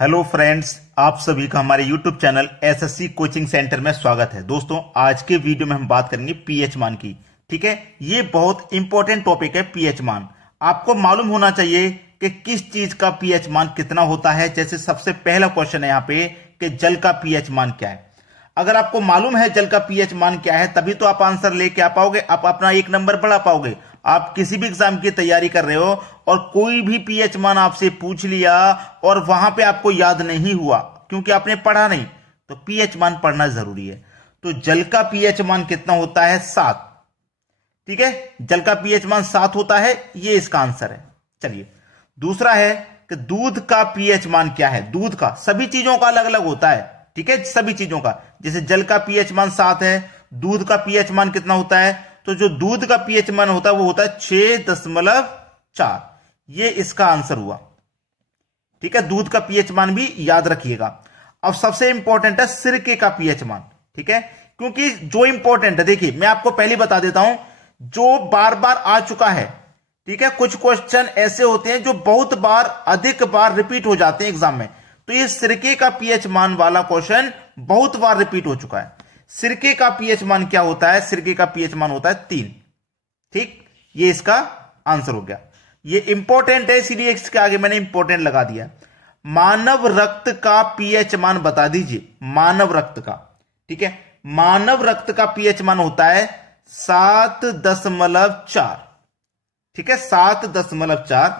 Hello friends, आप सभी का हमारे YouTube channel SSC coaching centre में स्वागत है। दोस्तों, आज के वीडियो में हम बात करेंगे पीएच मान की। ठीक है, ये बहुत इंपॉर्टेंट टॉपिक है पीएच मान। आपको मालूम होना चाहिए कि किस चीज का पीएच मान कितना होता है। जैसे सबसे पहला क्वेश्चन है यहाँ पे कि जल का पीएच मान क्या है। अगर आपको मालूम है जल का पीएच मान क्या है, तभी तो आप आंसर लेके आ पाओगे, आप अपना एक नंबर बढ़ा पाओगे। आप किसी भी एग्जाम की तैयारी कर रहे हो और कोई भी पीएच मान आपसे पूछ लिया और वहां पे आपको याद नहीं हुआ क्योंकि आपने पढ़ा नहीं, तो पीएच मान पढ़ना जरूरी है। तो जल का पीएच मान कितना होता है? 7। ठीक है, जल का पीएच मान 7 होता है, ये इसका आंसर है। चलिए, दूसरा है कि दूध का पीएच मान क्या है। दूध का, सभी चीजों का अलग अलग होता है। ठीक है, सभी चीजों का। जैसे जल का पीएच मान 7 है, दूध का पीएच मान कितना होता है? तो जो दूध का पीएच मान होता है वो होता है 6.4। ये इसका आंसर हुआ। ठीक है, दूध का पीएच मान भी याद रखिएगा। अब सबसे इंपॉर्टेंट है सिरके का पीएच मान। ठीक है, क्योंकि जो इंपॉर्टेंट है, देखिए मैं आपको पहले बता देता हूं, जो बार बार आ चुका है। ठीक है, कुछ क्वेश्चन ऐसे होते हैं जो बहुत बार, अधिक बार रिपीट हो जाते हैं एग्जाम में। तो ये सिरके का पीएच मान वाला क्वेश्चन बहुत बार रिपीट हो चुका है। सिरके का पीएच मान क्या होता है? सिरके का पीएच मान होता है 3। ठीक, ये इसका आंसर हो गया। ये इंपॉर्टेंट है, इसीलिए इसके आगे मैंने इंपॉर्टेंट लगा दिया। मानव रक्त का पीएच मान बता दीजिए। मानव रक्त का, ठीक है, मानव रक्त का पीएच मान होता है 7.4। ठीक है, 7.4।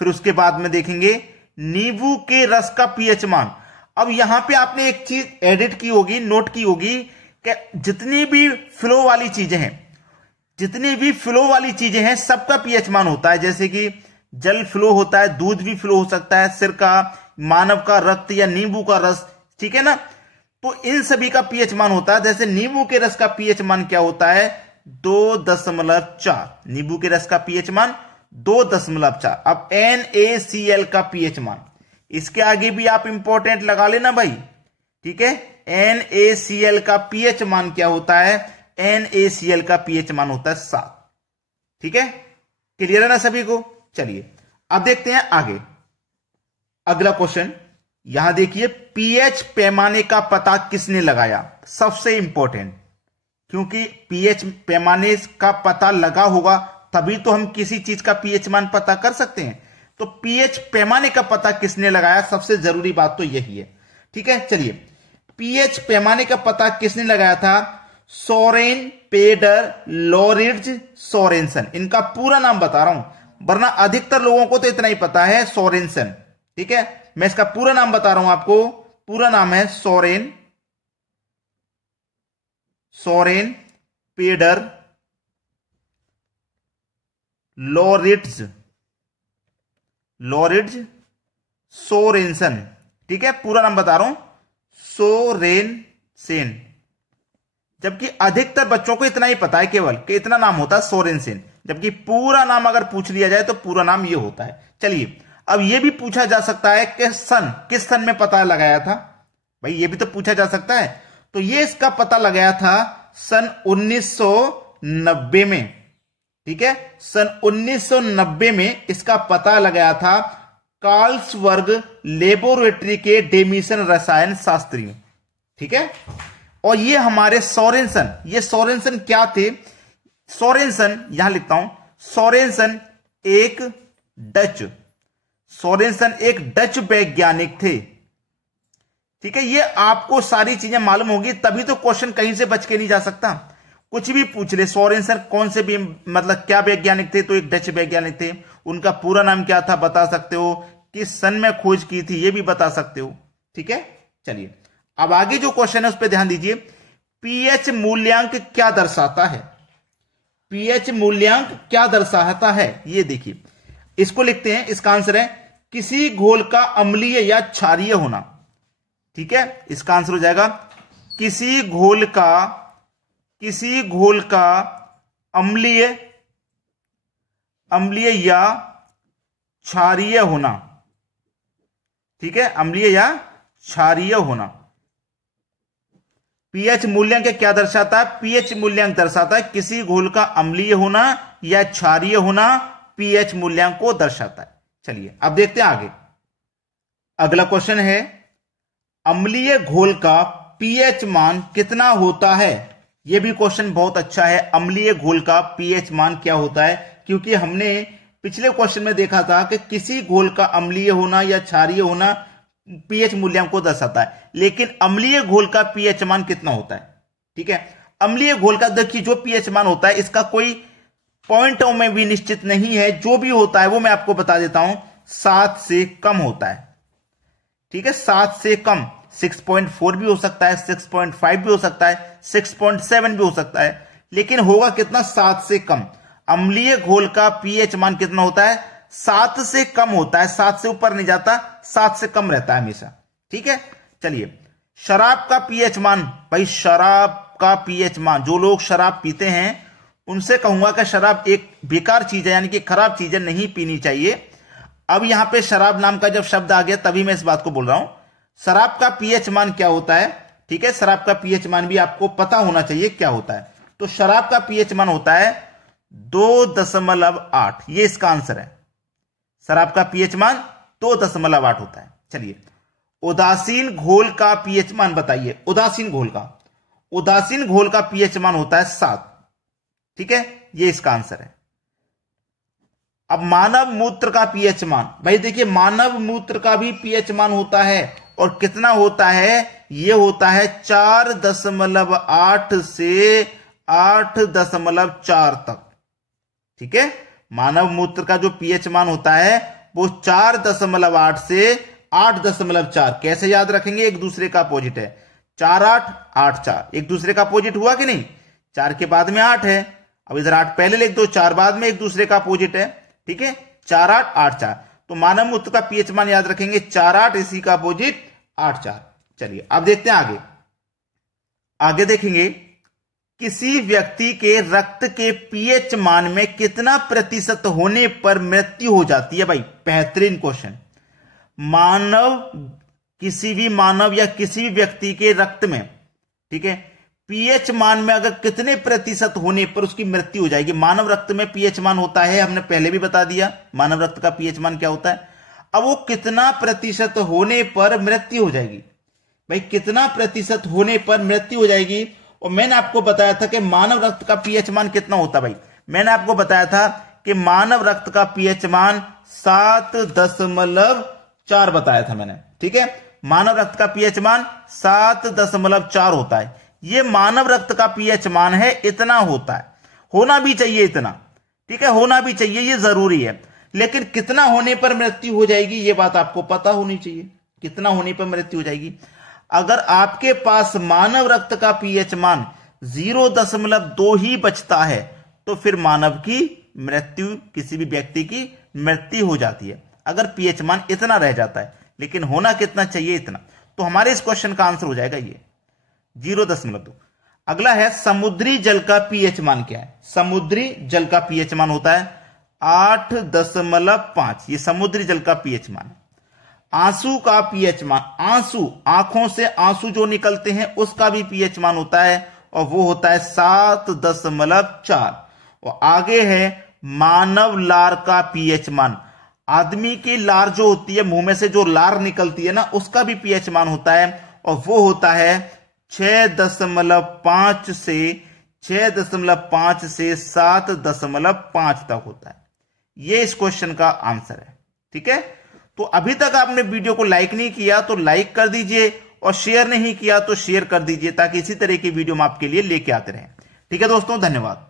फिर उसके बाद में देखेंगे नींबू के रस का पीएच मान। अब यहां पे आपने एक चीज एडिट की होगी, नोट की होगी कि जितनी भी फ्लो वाली चीजें हैं, जितनी भी फ्लो वाली चीजें हैं, सबका पीएच मान होता है। जैसे कि जल फ्लो होता है, दूध भी फ्लो हो सकता है, सिरका, मानव का रक्त या नींबू का रस। ठीक है ना, तो इन सभी का पीएच मान होता है। जैसे नींबू के रस का पीएच मान क्या होता है? 2.4। नींबू के रस का पीएच मान 2.4। अब NaCl का पीएच मान, इसके आगे भी आप इंपॉर्टेंट लगा लेना भाई। ठीक है, NaCl का पीएच मान क्या होता है? NaCl का पीएच मान होता है 7। ठीक है, क्लियर है ना सभी को? चलिए अब देखते हैं आगे। अगला क्वेश्चन यहां देखिए, पीएच पैमाने का पता किसने लगाया? सबसे इंपॉर्टेंट, क्योंकि पीएच पैमाने का पता लगा होगा तभी तो हम किसी चीज का पीएच मान पता कर सकते हैं। तो पीएच पैमाने का पता किसने लगाया? सबसे जरूरी बात तो यही है। ठीक है, चलिए, पीएच पैमाने का पता किसने लगाया था? सोरेन पेडर लॉरिड्ज सोरेनसन। इनका पूरा नाम बता रहा हूं, वरना अधिकतर लोगों को तो इतना ही पता है, सोरेनसन। ठीक है, मैं इसका पूरा नाम बता रहा हूं आपको। पूरा नाम है सोरेन पेडर लॉरिड्ज सोरेनसन। ठीक है, पूरा नाम बता रहा हूं, सोरेनसेन। जबकि अधिकतर बच्चों को इतना ही पता है केवल कि इतना नाम होता है सोरेनसेन, जबकि पूरा नाम अगर पूछ लिया जाए तो पूरा नाम ये होता है। चलिए, अब ये भी पूछा जा सकता है कि किस सन में पता लगाया था? भाई ये भी तो पूछा जा सकता है। तो ये इसका पता लगाया था सन 1990 में। ठीक है, सन 1990 में इसका पता लगाया था कार्लसबर्ग लेबोरेटरी के डेमिसन रसायन शास्त्रियों। ठीक है, और ये हमारे सोरेनसन, ये सोरेनसन क्या थे? सोरेनसन यहां लिखता हूं, सोरेनसन एक डच वैज्ञानिक थे। ठीक है, ये आपको सारी चीजें मालूम होगी तभी तो क्वेश्चन कहीं से बच के नहीं जा सकता। कुछ भी पूछ ले, सोरेनसन कौन से भी, मतलब क्या वैज्ञानिक थे? तो एक डच वैज्ञानिक थे। उनका पूरा नाम क्या था बता सकते हो, किस सन में खोज की थी ये भी बता सकते हो। ठीक है, चलिए अब आगे जो क्वेश्चन है उस पर ध्यान दीजिए। पीएच मूल्यांक क्या दर्शाता है? पीएच मूल्यांक क्या दर्शाता है? ये देखिए, इसको लिखते हैं, इसका आंसर है किसी घोल का अम्लीय या क्षारीय होना। ठीक है, इसका आंसर हो जाएगा किसी घोल का अम्लीय या क्षारीय होना। ठीक है, अम्लीय या क्षारीय होना। पीएच मूल्यांक क्या दर्शाता है? पीएच मूल्यांक दर्शाता है किसी घोल का अम्लीय होना या क्षारीय होना, पीएच मूल्यांक को दर्शाता है। चलिए अब देखते हैं आगे। अगला क्वेश्चन है, अम्लीय घोल का पीएच मान कितना होता है? यह भी क्वेश्चन बहुत अच्छा है। अम्लीय घोल का पीएच मान क्या होता है? क्योंकि हमने पिछले क्वेश्चन में देखा था कि किसी घोल का अम्लीय होना या क्षारीय होना पीएच मूल्यांक को दर्शाता है, लेकिन अम्लीय घोल का पीएच मान कितना होता है? ठीक है, अम्लीय घोल का देखिए जो पीएच मान होता है इसका कोई पॉइंटों में भी निश्चित नहीं है। जो भी होता है वो मैं आपको बता देता हूं, 7 से कम होता है। ठीक है, 7 से कम, 6.4 भी हो सकता है, 6.5 भी हो सकता है, 6.7 भी हो सकता है, लेकिन होगा कितना? 7 से कम। अम्लीय घोल का पीएच मान कितना होता है? 7 से कम होता है। 7 से ऊपर नहीं जाता, 7 से कम रहता है हमेशा। ठीक है, चलिए शराब का पीएच मान। भाई शराब का पीएच मान, जो लोग शराब पीते हैं उनसे कहूंगा कि शराब एक बेकार चीज है, यानी कि खराब चीज है, नहीं पीनी चाहिए। अब यहां पे शराब नाम का जब शब्द आ गया तभी मैं इस बात को बोल रहा हूं। शराब का पीएच मान क्या होता है? ठीक है, शराब का पीएच मान भी आपको पता होना चाहिए क्या होता है। तो शराब का पीएच मान होता है 2.8। ये इसका आंसर है। शराब का पीएच मान 2.8 होता है। चलिए उदासीन घोल का पीएच मान बताइए। उदासीन घोल का पीएच मान होता है 7। ठीक है, ये इसका आंसर है। अब मानव मूत्र का पीएच मान, भाई देखिए मानव मूत्र का भी पीएच मान होता है, और कितना होता है? ये होता है 4.8 से 8.4 तक। ठीक है, मानव मूत्र का जो पीएच मान होता है वो 4.8 से 8.4। कैसे याद रखेंगे? एक दूसरे का अपोजिट है। 4 8 8 4 एक दूसरे का अपोजिट हुआ कि नहीं? 4 के बाद में 8 है, अब इधर 8 पहले लिख दो, 4 बाद में, एक दूसरे का अपोजिट है। ठीक है, 4 8 8 4। तो मानव मूत्र का पीएच मान याद रखेंगे 4 8, इसी का अपोजिट 8 4। चलिए अब देखते हैं आगे देखेंगे, किसी व्यक्ति के रक्त के पीएच मान में कितना प्रतिशत होने पर मृत्यु हो जाती है? भाई बेहतरीन क्वेश्चन। किसी भी मानव या किसी भी व्यक्ति के रक्त में, ठीक है, पीएच मान में अगर कितने प्रतिशत होने पर उसकी मृत्यु हो जाएगी? मानव रक्त में पीएच मान होता है, हमने पहले भी बता दिया मानव रक्त का पीएच मान क्या होता है। अब वो कितना प्रतिशत होने पर मृत्यु हो जाएगी? भाई कितना प्रतिशत होने पर मृत्यु हो जाएगी? और मैंने आपको बताया था कि मानव रक्त का पीएच मान कितना होता है। भाई मैंने आपको बताया था कि मानव रक्त का पीएच मान 7.4 बताया था मैंने। ठीक है, मानव रक्त का पीएच मान 7.4 होता है। ये मानव रक्त का पीएच मान है, इतना होता है, होना भी चाहिए इतना। ठीक है, होना भी चाहिए, ये जरूरी है, लेकिन कितना होने पर मृत्यु हो जाएगी ये बात आपको पता होनी चाहिए। कितना होने पर मृत्यु हो जाएगी? अगर आपके पास मानव रक्त का पीएच मान 0.2 ही बचता है तो फिर मानव की मृत्यु, किसी भी व्यक्ति की मृत्यु हो जाती है, अगर पीएच मान इतना रह जाता है। लेकिन होना कितना चाहिए? इतना। तो हमारे इस क्वेश्चन का आंसर हो जाएगा ये 0.2। अगला है, समुद्री जल का पीएच मान क्या है? समुद्री जल का पीएच मान होता है 8.5। ये समुद्री जल का पीएच मान है। आंसू का पीएच मान, आंखों से आंसू जो निकलते हैं उसका भी पीएच मान होता है, और वो होता है 7.4। और आगे है मानव लार का पीएच मान। आदमी की लार जो होती है, मुंह में से जो लार निकलती है ना, उसका भी पीएच मान होता है, और वो होता है 6.5 से 7.5 तक होता है। ये इस क्वेश्चन का आंसर है। ठीक है, तो अभी तक आपने वीडियो को लाइक नहीं किया तो लाइक कर दीजिए, और शेयर नहीं किया तो शेयर कर दीजिए, ताकि इसी तरह की वीडियो हम आपके लिए लेके आते रहें। ठीक है दोस्तों, धन्यवाद।